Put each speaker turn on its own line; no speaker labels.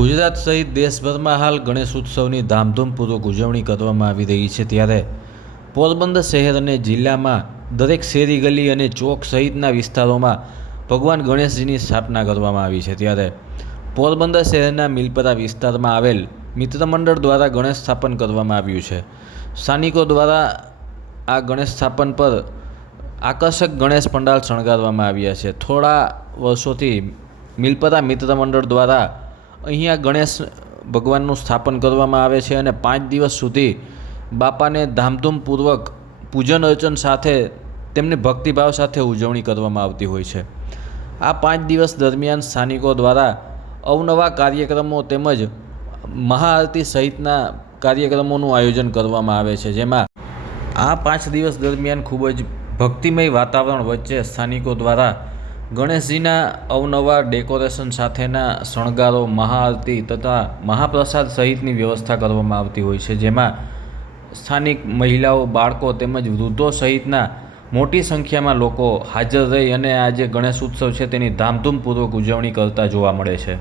ગુજરાત સહિત દેશભરમાં હાલ ગણેશ ઉત્સવની ધામધૂમપૂર્વક ઉજવણી કરવામાં આવી રહી છે. ત્યારે પોરબંદર શહેર અને જિલ્લામાં દરેક શેરી, ગલી અને ચોક સહિતના વિસ્તારોમાં ભગવાન ગણેશજીની સ્થાપના કરવામાં આવી છે. ત્યારે પોરબંદર શહેરના મિલપરા વિસ્તારમાં આવેલ મિત્રમંડળ દ્વારા ગણેશ સ્થાપન કરવામાં આવ્યું છે. સ્થાનિકો દ્વારા આ ગણેશ સ્થાપન પર આકર્ષક ગણેશ પંડાલ શણગારવામાં આવ્યા છે. થોડા વર્ષોથી મિલપરા મિત્ર મંડળ દ્વારા અહીંયા ગણેશ ભગવાનનું સ્થાપન કરવામાં આવે છે અને પાંચ દિવસ સુધી બાપાને ધામધૂમપૂર્વક પૂજન અર્ચન સાથે તેમની ભક્તિભાવ સાથે ઉજવણી કરવામાં આવતી હોય છે. આ પાંચ દિવસ દરમિયાન સ્થાનિકો દ્વારા અવનવા કાર્યક્રમો તેમજ મહાઆરતી સહિતના કાર્યક્રમોનું આયોજન કરવામાં આવે છે, જેમાં આ પાંચ દિવસ દરમિયાન ખૂબ જ ભક્તિમય વાતાવરણ વચ્ચે સ્થાનિકો દ્વારા ગણેશજીના અવનવા ડેકોરેશન સાથેના શણગારો, મહાઆરતી તથા મહાપ્રસાદ સહિતની વ્યવસ્થા કરવામાં આવતી હોય છે, જેમાં સ્થાનિક મહિલાઓ, બાળકો તેમજ વૃદ્ધો સહિતના મોટી સંખ્યામાં લોકો હાજર રહી અને આ જે ગણેશ ઉત્સવ છે તેની ધામધૂમપૂર્વક ઉજવણી કરતા જોવા મળે છે.